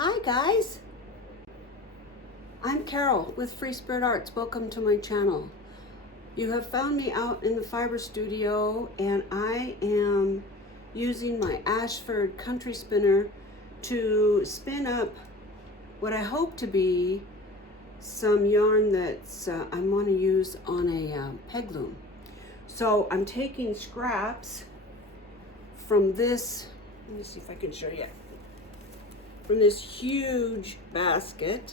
Hi guys, I'm Carol with Free Spirit Arts. Welcome to my channel. You have found me out in the fiber studio and I am using my Ashford country spinner to spin up what I hope to be some yarn that's I want to use on a peg loom. So I'm taking scraps from this, let me see if I can show you, from this huge basket,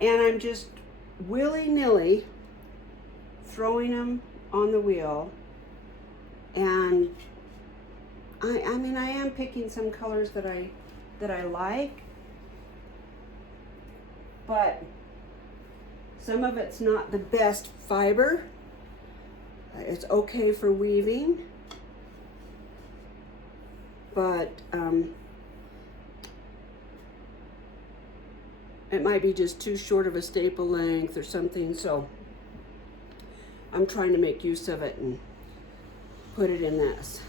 and I'm just willy-nilly throwing them on the wheel. And I mean I am picking some colors that I like, but some of it's not the best fiber. It's okay for weaving, but it might be just too short of a staple length or something, so I'm trying to make use of it and put it in this.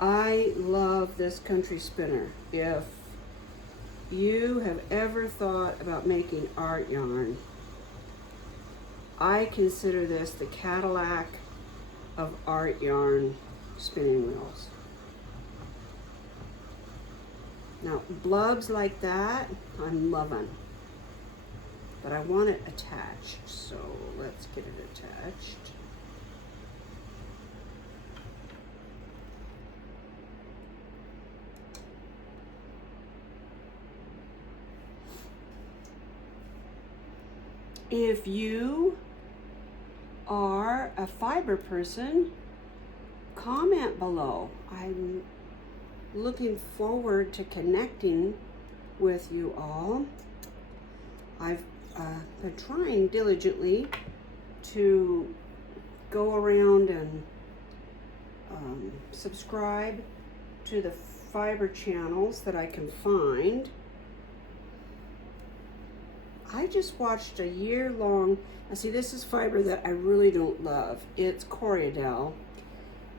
I love this country spinner. If you have ever thought about making art yarn, I consider this the Cadillac of art yarn spinning wheels. Now, blubs like that, I'm loving. But I want it attached, so let's get it attached. If you are a fiber person, comment below. I'm looking forward to connecting with you all. I've been trying diligently to go around and subscribe to the fiber channels that I can find. I just watched a year-long, now see, this is fiber that I really don't love. It's Corriedale,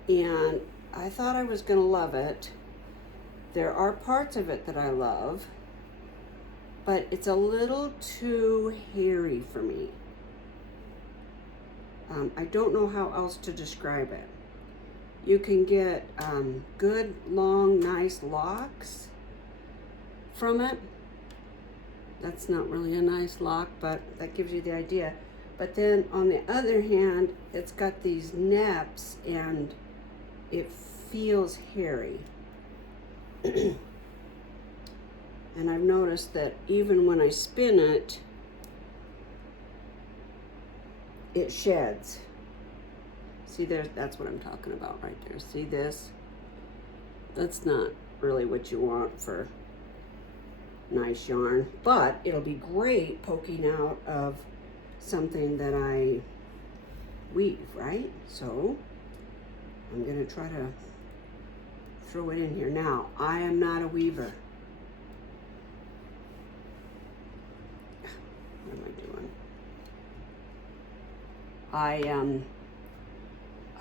and I thought I was gonna love it. There are parts of it that I love, but it's a little too hairy for me. I don't know how else to describe it. You can get good, long, nice locks from it. That's not really a nice lock, but that gives you the idea. But then on the other hand, it's got these neps and it feels hairy. And I've noticed that even when I spin it, it sheds. See there, that's what I'm talking about right there. See this? That's not really what you want for nice yarn, but it'll be great poking out of something that I weave, right? So I'm gonna try to throw it in here. Now, I am not a weaver. What am I doing?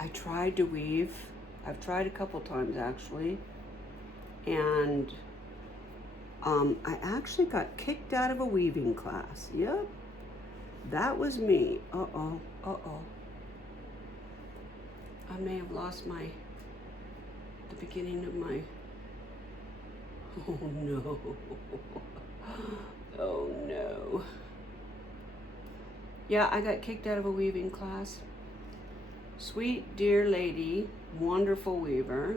I tried to weave. I've tried a couple times actually, and I actually got kicked out of a weaving class. Yep, that was me. Uh-oh, uh-oh. I may have lost the beginning of my, oh no, oh no. Yeah, I got kicked out of a weaving class. Sweet, dear lady, wonderful weaver.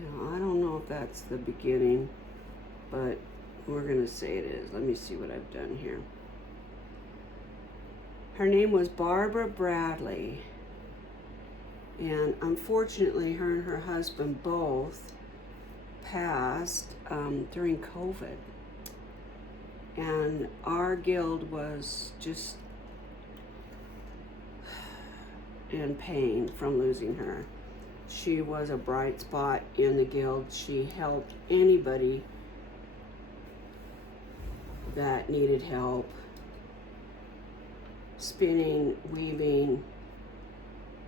You know, I don't know if that's the beginning, but we're gonna say it is. Let me see what I've done here. Her name was Barbara Bradley, and unfortunately her and her husband both passed during COVID, and our guild was just in pain from losing her. She was a bright spot in the guild. She helped anybody that needed help. spinning, weaving.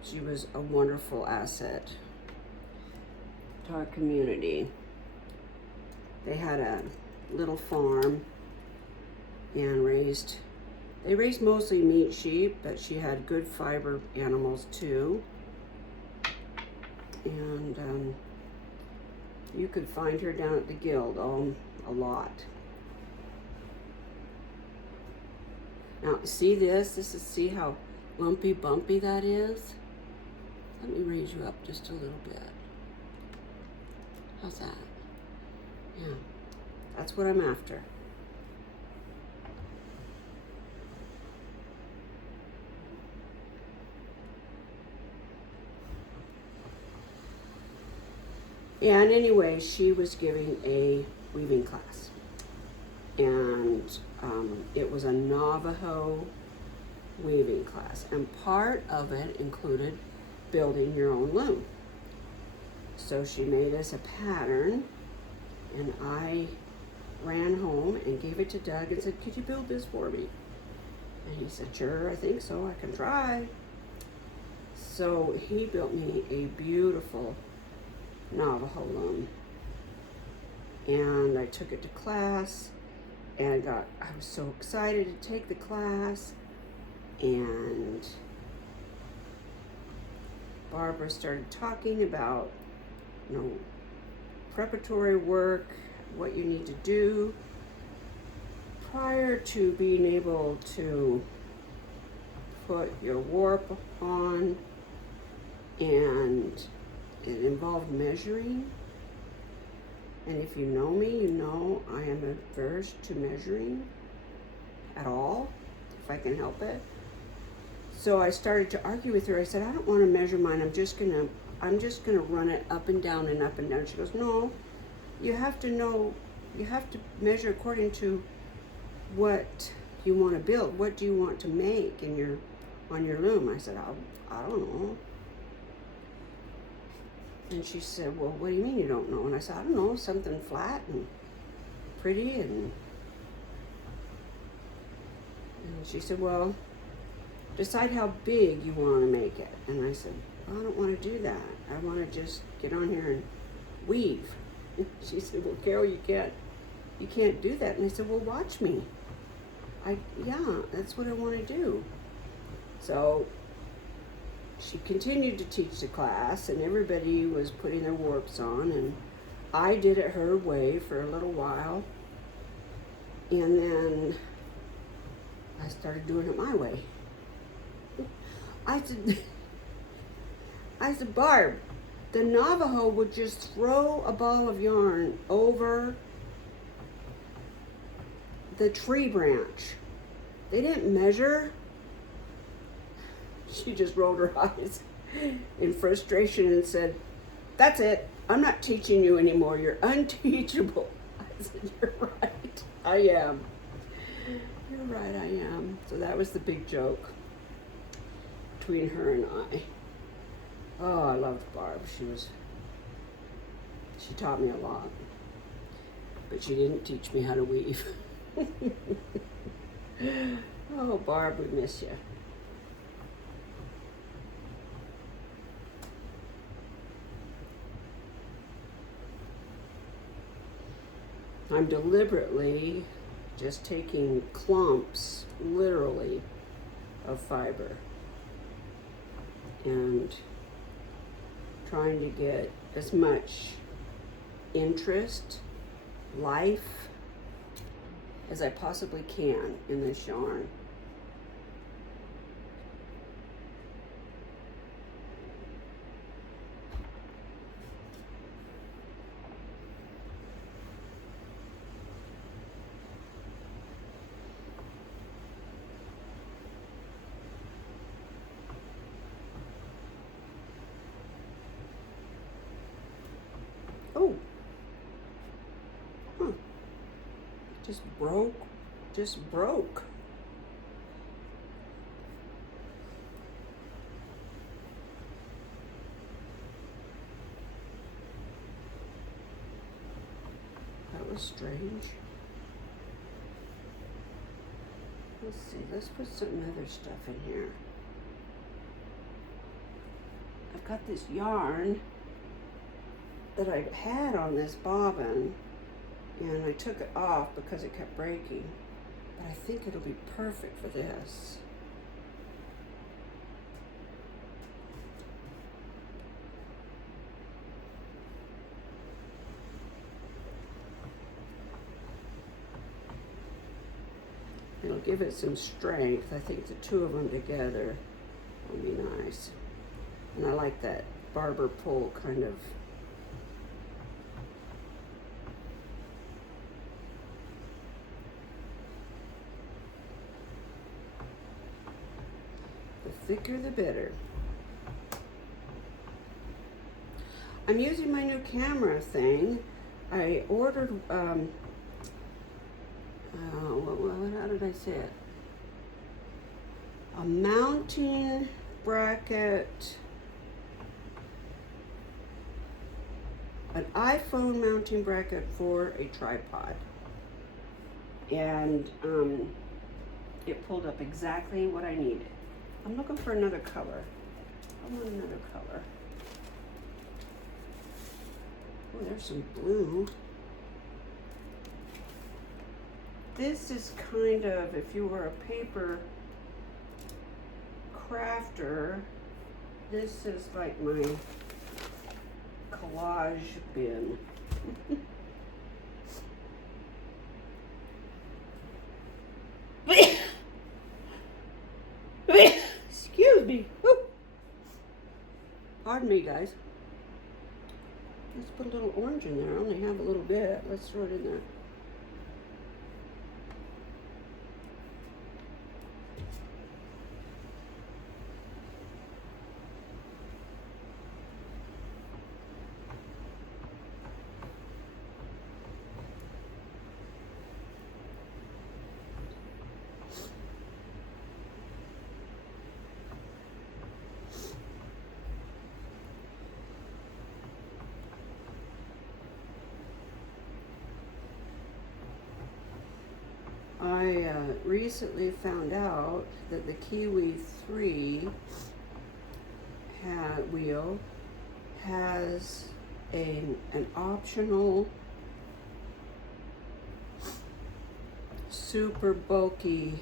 She was a wonderful asset to our community. They had a little farm and they raised mostly meat sheep, but she had good fiber animals too. And you could find her down at the Guild a lot. Now, see this? See how lumpy bumpy that is? Let me raise you up just a little bit. How's that? Yeah, that's what I'm after. And anyway, she was giving a weaving class. And it was a Navajo weaving class. And part of it included building your own loom. So she made us a pattern, and I ran home and gave it to Doug and said, could you build this for me? And he said, sure, I think so, I can try. So he built me a beautiful Navajo loom. And I took it to class, and I was so excited to take the class. And Barbara started talking about, preparatory work, what you need to do prior to being able to put your warp on, and it involved measuring. And if you know me, you know I am averse to measuring at all, if I can help it. So I started to argue with her. I said, I don't want to measure mine. I'm just gonna run it up and down and up and down. She goes, no, you have to measure according to what you want to build. What do you want to make on your loom? I said, I don't know. And she said, well, what do you mean you don't know? And I said, I don't know, something flat and pretty. And she said, well, decide how big you want to make it. And I said, I don't want to do that. I want to just get on here and weave. She said, well, Carol, you can't do that. And I said, well, watch me. Yeah, that's what I want to do. So she continued to teach the class, and everybody was putting their warps on, and I did it her way for a little while, and then I started doing it my way. I said, Barb, the Navajo would just throw a ball of yarn over the tree branch. They didn't measure. She just rolled her eyes in frustration and said, that's it. I'm not teaching you anymore. You're unteachable. I said, you're right. I am. You're right, I am. So that was the big joke between her and I. Oh, I loved Barb. She taught me a lot. But she didn't teach me how to weave. Oh, Barb, we miss you. I'm deliberately just taking clumps, literally, of fiber and trying to get as much interest, life, as I possibly can in this yarn. Oh, huh. Just broke. That was strange. Let's see, let's put some other stuff in here. I've got this yarn that I had on this bobbin, and I took it off because it kept breaking. But I think it'll be perfect for this. It'll give it some strength. I think the two of them together will be nice. And I like that barber pole kind of. The thicker the better. I'm using my new camera thing. I ordered, how did I say it? A mounting bracket, an iPhone mounting bracket for a tripod. And it pulled up exactly what I needed. I'm looking for another color. I want another color. Oh, there's some blue. This is kind of, if you were a paper crafter, this is like my collage bin. Excuse me. Woo. Pardon me, guys. Let's put a little orange in there. I only have a little bit. Let's throw it in there. I recently found out that the Kiwi 3 wheel has an optional super bulky,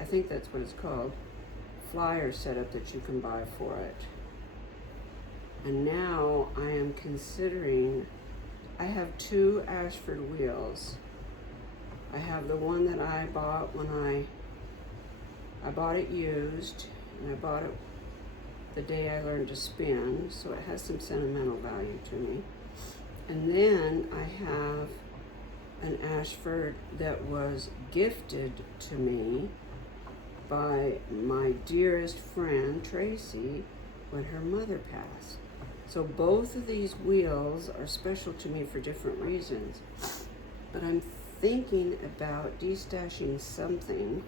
I think that's what it's called, flyer setup that you can buy for it. And now I am considering, I have two Ashford wheels. I have the one that I bought when I bought it used, and I bought it the day I learned to spin, so it has some sentimental value to me. And then I have an Ashford that was gifted to me by my dearest friend Tracy when her mother passed. So both of these wheels are special to me for different reasons. But I'm thinking about destashing something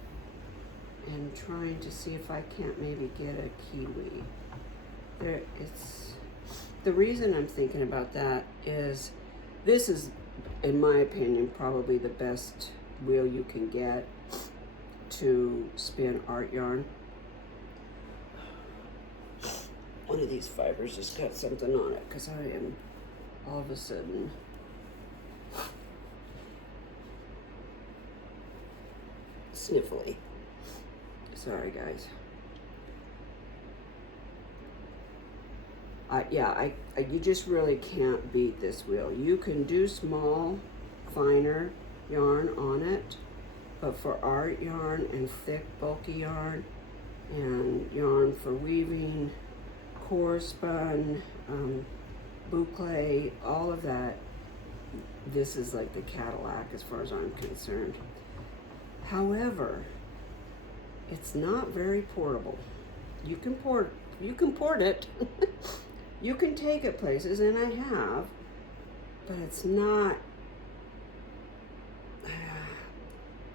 and trying to see if I can't maybe get a Kiwi. The reason I'm thinking about that is this is, in my opinion, probably the best wheel you can get to spin art yarn. One of these fibers has got something on it because I am all of a sudden sniffly. Sorry, guys. You just really can't beat this wheel. You can do small, finer yarn on it, but for art yarn and thick, bulky yarn, and yarn for weaving, core spun, boucle, all of that, this is like the Cadillac as far as I'm concerned. However, it's not very portable. You can port it. You can take it places, and I have, but it's not.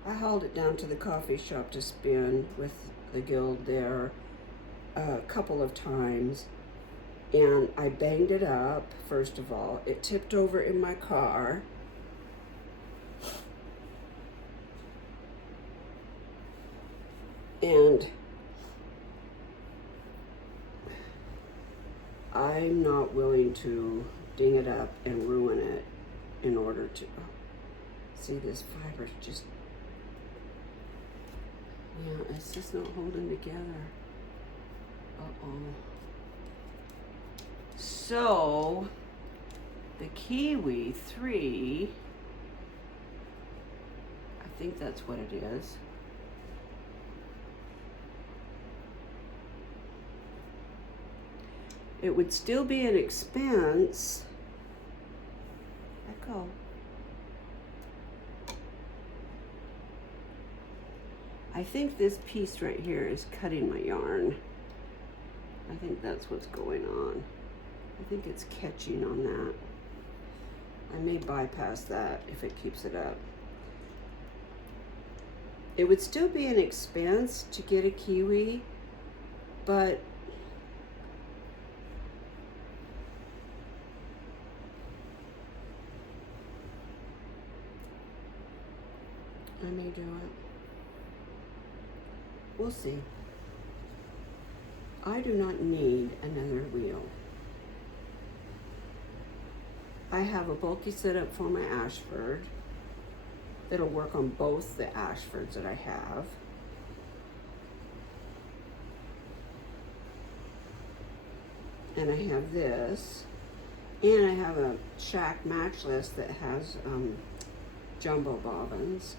I hauled it down to the coffee shop to spin with the guild there a couple of times, and I banged it up. First of all, it tipped over in my car. And I'm not willing to ding it up and ruin it in order to see this fiber just, yeah, it's just not holding together. Uh-oh. So the Kiwi 3, I think that's what it is. It would still be an expense. Echo. I think this piece right here is cutting my yarn. I think that's what's going on. I think it's catching on that. I may bypass that if it keeps it up. It would still be an expense to get a Kiwi, but I may do it. We'll see. I do not need another wheel. I have a bulky setup for my Ashford that'll work on both the Ashfords that I have. And I have this, and I have a Shack matchless that has jumbo bobbins.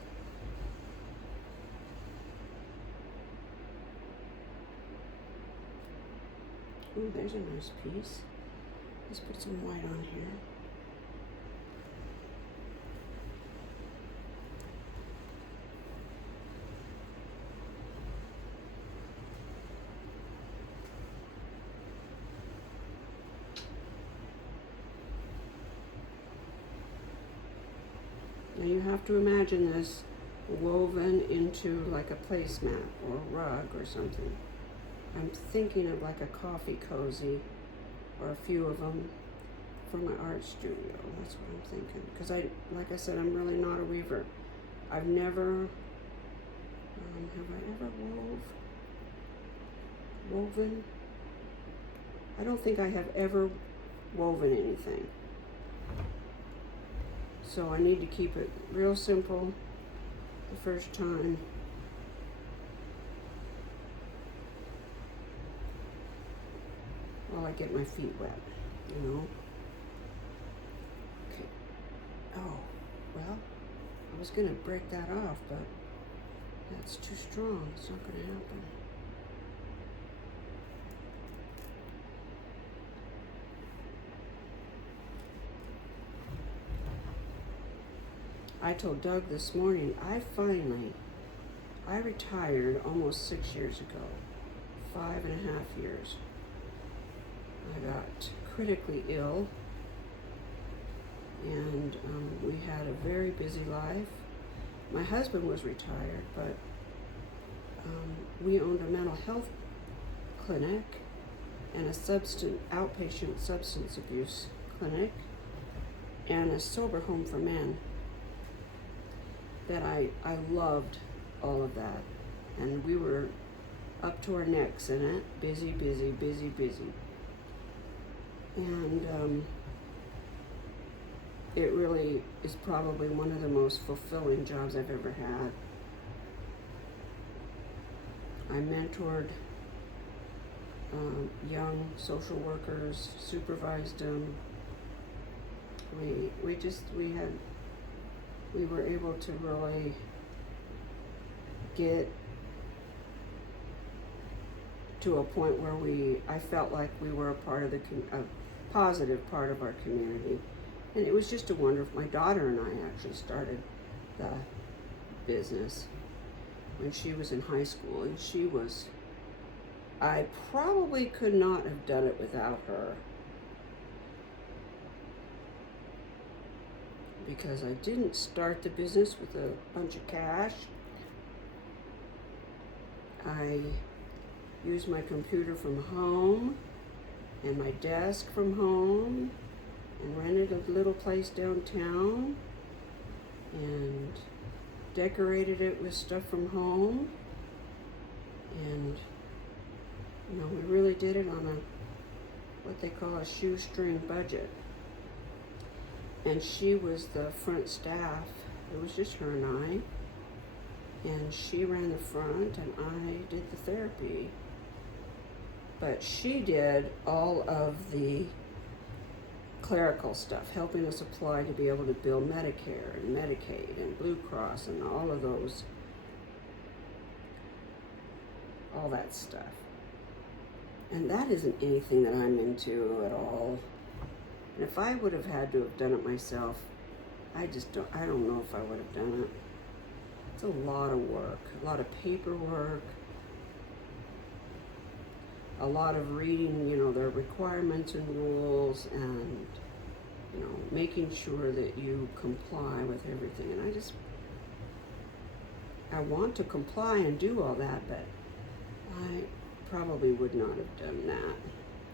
Ooh, there's a nice piece. Let's put some white on here. Now you have to imagine this woven into like a placemat or a rug or something. I'm thinking of like a coffee cozy or a few of them for my art studio. That's what I'm thinking. Because like I said, I'm really not a weaver. I've never, have I ever woven? I don't think I have ever woven anything. So I need to keep it real simple the first time. While I get my feet wet, you know. Okay. Oh, well, I was gonna break that off, but that's too strong. It's not gonna happen. I told Doug this morning, I retired almost 6 years ago, 5.5 years. I got critically ill, and we had a very busy life. My husband was retired, but we owned a mental health clinic and a outpatient substance abuse clinic and a sober home for men. That I loved all of that, and we were up to our necks in it, busy. And it really is probably one of the most fulfilling jobs I've ever had. I mentored young social workers, supervised them. We were able to really get to a point where I felt like we were a part of a positive part of our community. And it was just a wonderful, my daughter and I actually started the business when she was in high school, and I probably could not have done it without her. Because I didn't start the business with a bunch of cash. I used my computer from home and my desk from home and rented a little place downtown and decorated it with stuff from home and we really did it on what they call a shoestring budget. And she was the front staff. It was just her and I. And she ran the front and I did the therapy. But she did all of the clerical stuff, helping us apply to be able to bill Medicare and Medicaid and Blue Cross and all of those, all that stuff. And that isn't anything that I'm into at all. And if I would have had to have done it myself, I don't know if I would have done it. It's a lot of work, a lot of paperwork, a lot of reading, their requirements and rules, and, making sure that you comply with everything. And I want to comply and do all that, but I probably would not have done that.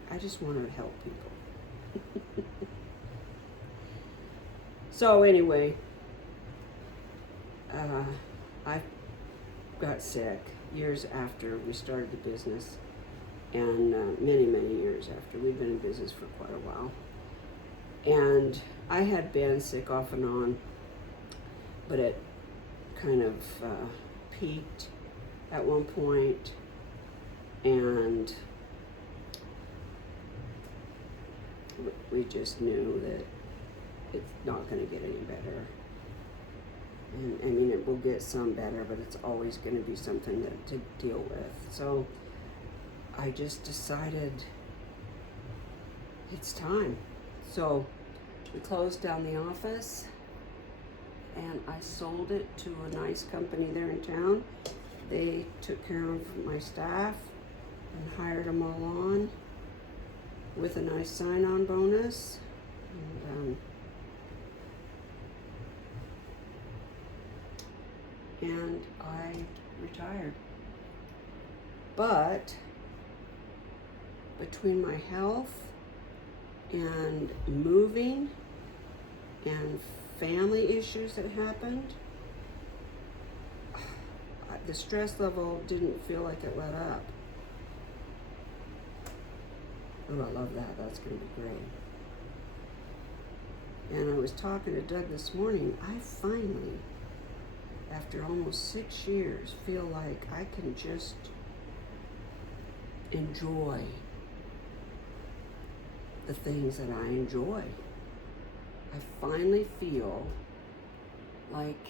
I just wanted to help people. So anyway, I got sick years after we started the business, and many, many years after. We've been in business for quite a while. And I had been sick off and on, but it kind of peaked at one point, and we just knew that it's not going to get any better. And I mean, it will get some better, but it's always going to be something to deal with. So I just decided it's time. So we closed down the office and I sold it to a nice company there in town. They took care of my staff and hired them all on with a nice sign-on bonus. And I retired. But between my health and moving and family issues that happened, the stress level didn't feel like it let up. Oh, I love that. That's going to be great. And I was talking to Doug this morning. I finally, after almost 6 years, feel like I can just enjoy the things that I enjoy. I finally feel like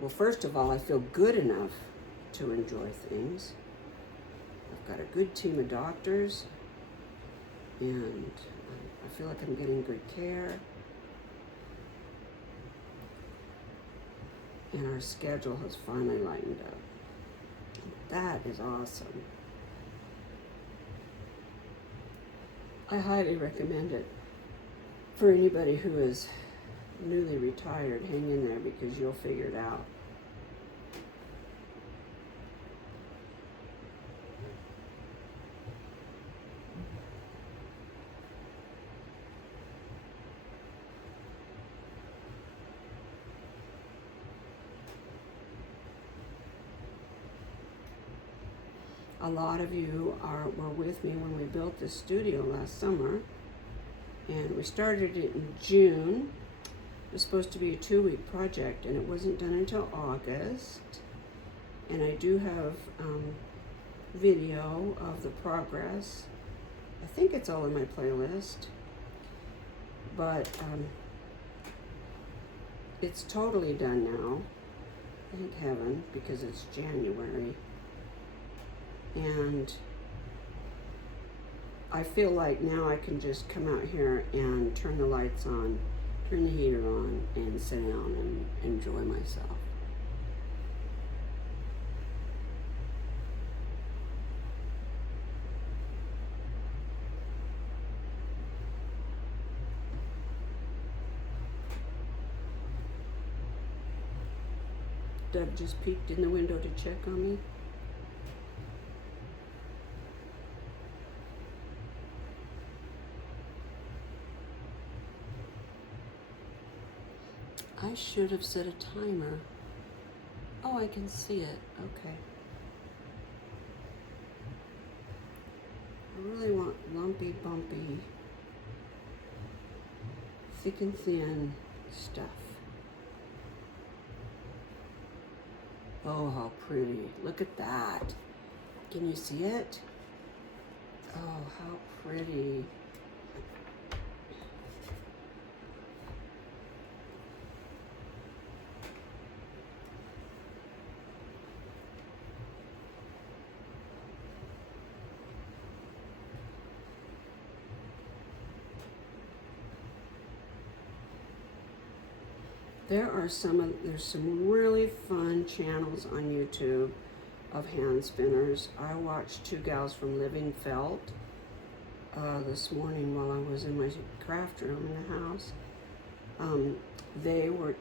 well, first of all, I feel good enough to enjoy things. I've got a good team of doctors, and I feel like I'm getting good care. And our schedule has finally lightened up. That is awesome. I highly recommend it for anybody who is newly retired. Hang in there because you'll figure it out. A lot of you were with me when we built this studio last summer, and we started it in June. It was supposed to be a 2-week project, and it wasn't done until August. And I do have video of the progress. I think it's all in my playlist, but it's totally done now. Thank heaven, because it's January. And I feel like now I can just come out here and turn the lights on, turn the heater on, and sit down and enjoy myself. Doug just peeked in the window to check on me. I should have set a timer I can see it. Okay. I really want lumpy, bumpy, thick and thin stuff. Oh, how pretty. Look at that. Can you see it? Oh, how pretty. There's some really fun channels on YouTube of hand spinners. I watched two gals from Living Felt this morning while I was in my craft room in the house.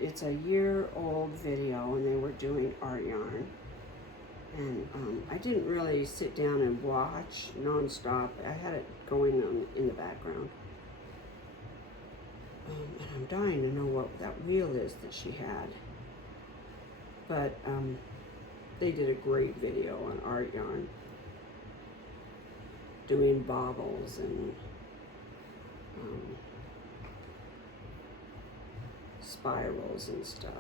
It's a year-old video, and they were doing art yarn. And I didn't really sit down and watch nonstop. I had it going on in the background. And I'm dying to know what that wheel is that she had. But they did a great video on art yarn, doing baubles and spirals and stuff.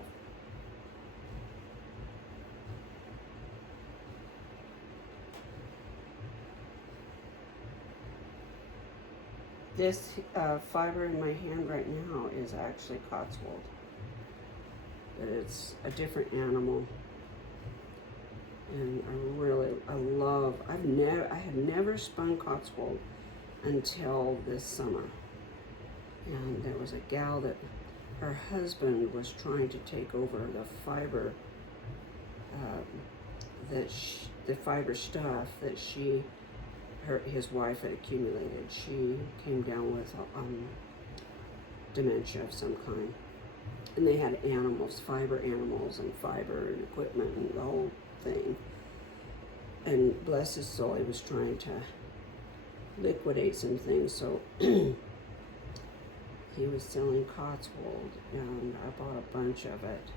This fiber in my hand right now is actually Cotswold, but it's a different animal, and I had never spun Cotswold until this summer, and there was a gal that her husband was trying to take over the fiber, the fiber stuff that his wife had accumulated. She came down with dementia of some kind. And they had animals, fiber animals and fiber and equipment and the whole thing. And bless his soul, he was trying to liquidate some things. So he was selling Cotswold, and I bought a bunch of it.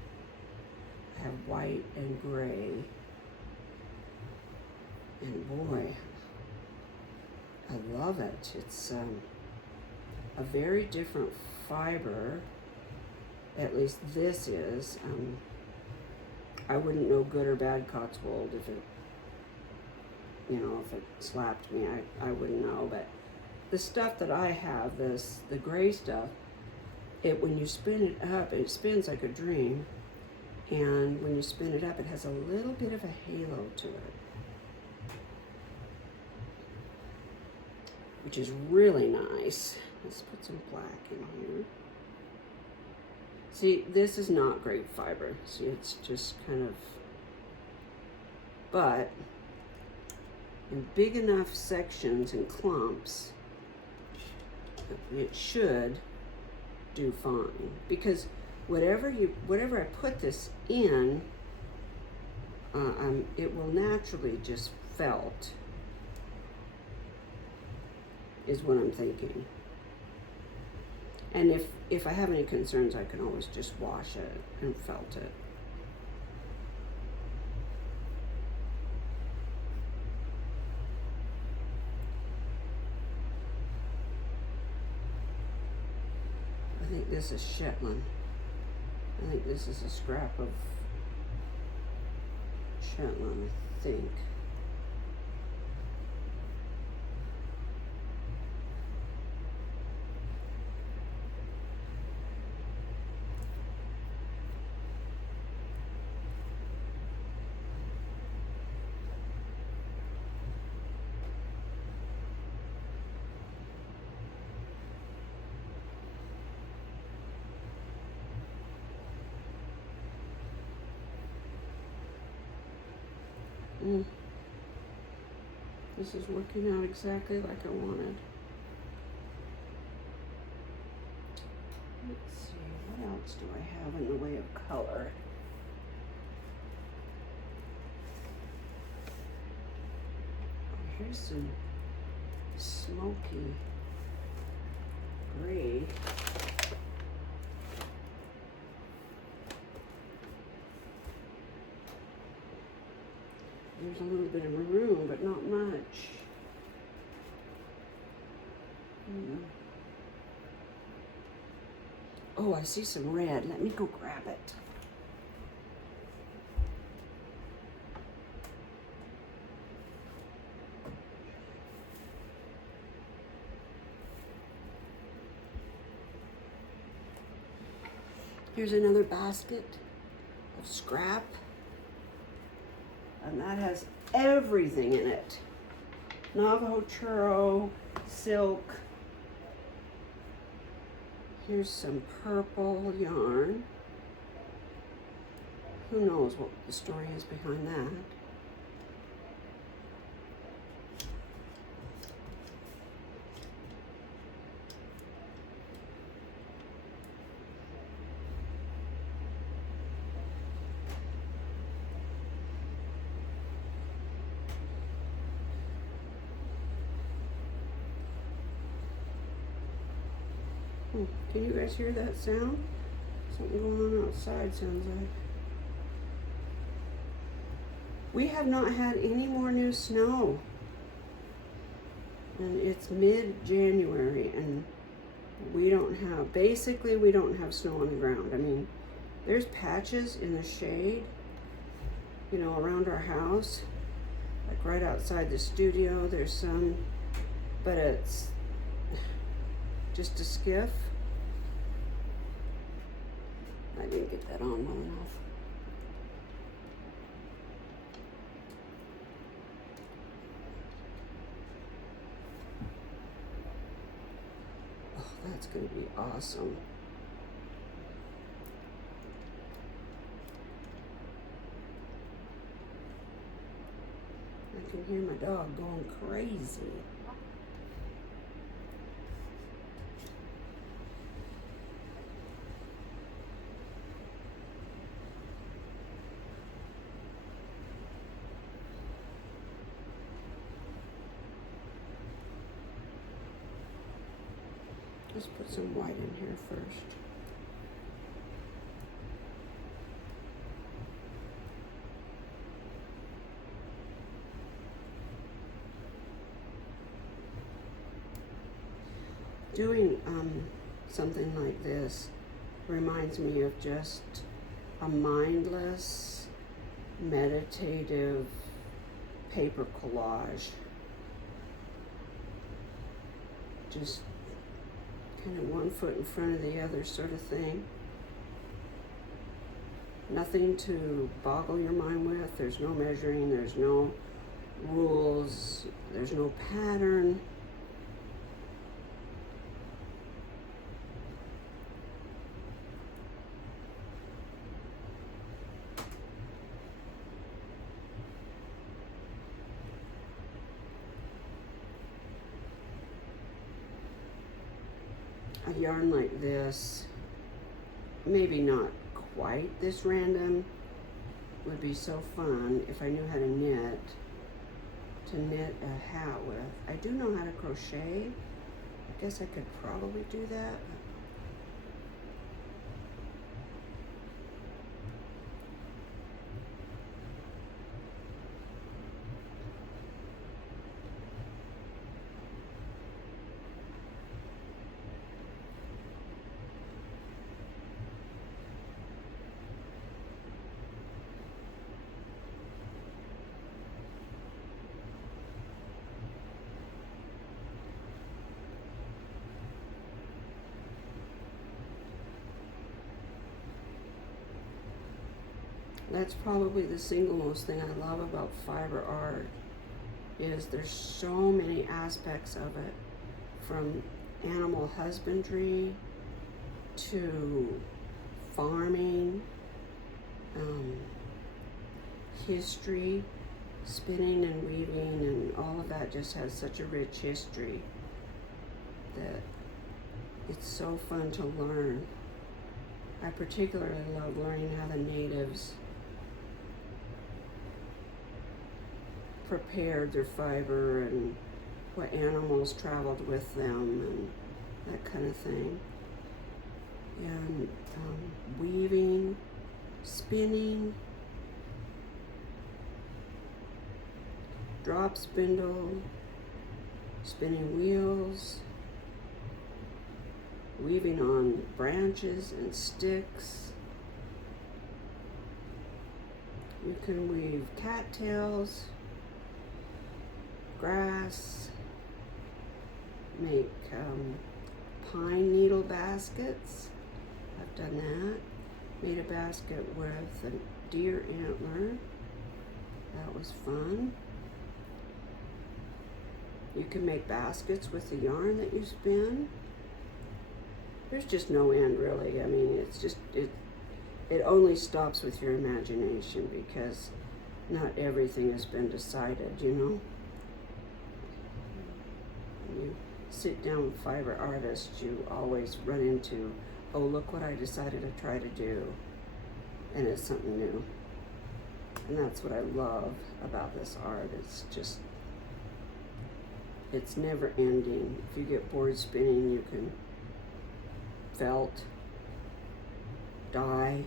I have white and gray. And boy, I love it. It's a very different fiber. At least this is. I wouldn't know good or bad Cotswold if it slapped me. I wouldn't know. But the stuff that I have, the gray stuff, when you spin it up, it spins like a dream. And when you spin it up, it has a little bit of a halo to it, which is really nice. Let's put some black in here. See, this is not great fiber. See, it's just kind of, but in big enough sections and clumps, it should do fine. Because whatever I put this in, it will naturally just felt, is what I'm thinking. And if I have any concerns, I can always just wash it and felt it. I think this is Shetland. I think this is a scrap of Shetland, I think. This is working out exactly like I wanted. Let's see, what else do I have in the way of color? Oh, here's some smoky gray. There's a little bit of maroon, but not much. Oh, I see some red. Let me go grab it. Here's another basket of scrap. And that has everything in it. Navajo churro, silk. Here's some purple yarn. Who knows what the story is behind that. Can you guys hear that sound? Something going on outside, sounds like. We have not had any more new snow. And it's mid-January and we don't have snow on the ground. I mean, there's patches in the shade, you know, around our house. Like right outside the studio, there's some, but it's just a skiff. I didn't get that on well enough. Oh, that's going to be awesome. I can hear my dog going crazy. Let's put some white in here first. Doing something like this reminds me of just a mindless, meditative paper collage. Just kind of one foot in front of the other sort of thing. Nothing to boggle your mind with. There's no measuring, there's no rules, there's no pattern. A yarn like this, maybe not quite this random, would be so fun if I knew how to knit a hat with. I do know how to crochet. I guess I could probably do that. That's probably the single most thing I love about fiber art, is there's so many aspects of it, from animal husbandry to farming, history, spinning and weaving, and all of that just has such a rich history that it's so fun to learn. I particularly love learning how the natives prepared their fiber and what animals traveled with them and that kind of thing. And weaving, spinning. drop spindle, spinning wheels, weaving on branches and sticks. You can weave cattails, grass, make pine needle baskets. I've done that. Made a basket with a deer antler. That was fun. You can make baskets with the yarn that you spin. There's just no end, really. I mean, it's just, it only stops with your imagination, because not everything has been decided, you know? When you sit down with fiber artists, you always run into, oh, look what I decided to try to do. And it's something new. And that's what I love about this art. It's just, it's never ending. If you get bored spinning, you can felt, dye.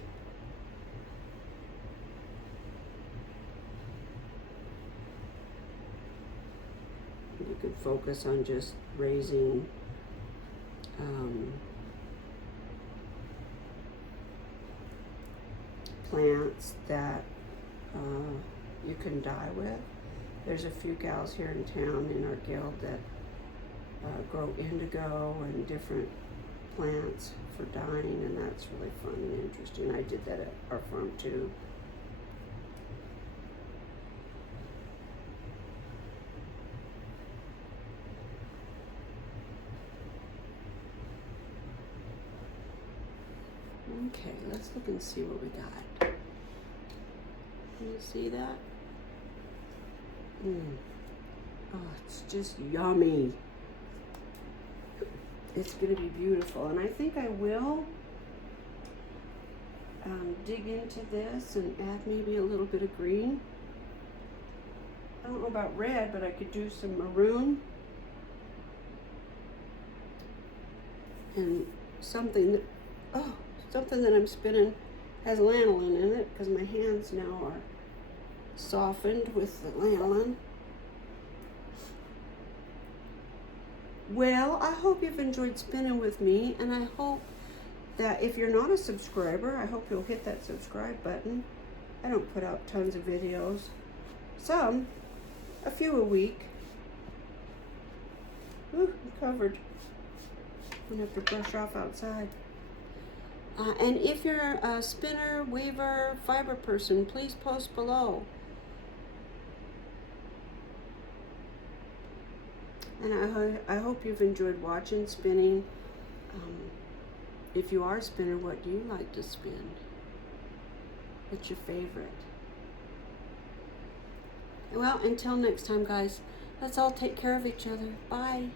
You can focus on just raising plants that you can dye with. There's a few gals here in town in our guild that grow indigo and different plants for dyeing, and that's really fun and interesting. I did that at our farm too. Okay, let's look and see what we got. Can you see that? Oh, it's just yummy. It's gonna be beautiful, and I think I will dig into this and add maybe a little bit of green. I don't know about red, but I could do some maroon and something that, something that I'm spinning has lanolin in it, because my hands now are softened with the lanolin. Well, I hope you've enjoyed spinning with me, and I hope that if you're not a subscriber, I hope you'll hit that subscribe button. I don't put out tons of videos. A few a week. Ooh, I'm covered. I'm gonna have to brush off outside. And if you're a spinner, weaver, fiber person, please post below. And I hope you've enjoyed watching spinning. If you are a spinner, what do you like to spin? What's your favorite? Well, until next time, guys, let's all take care of each other. Bye.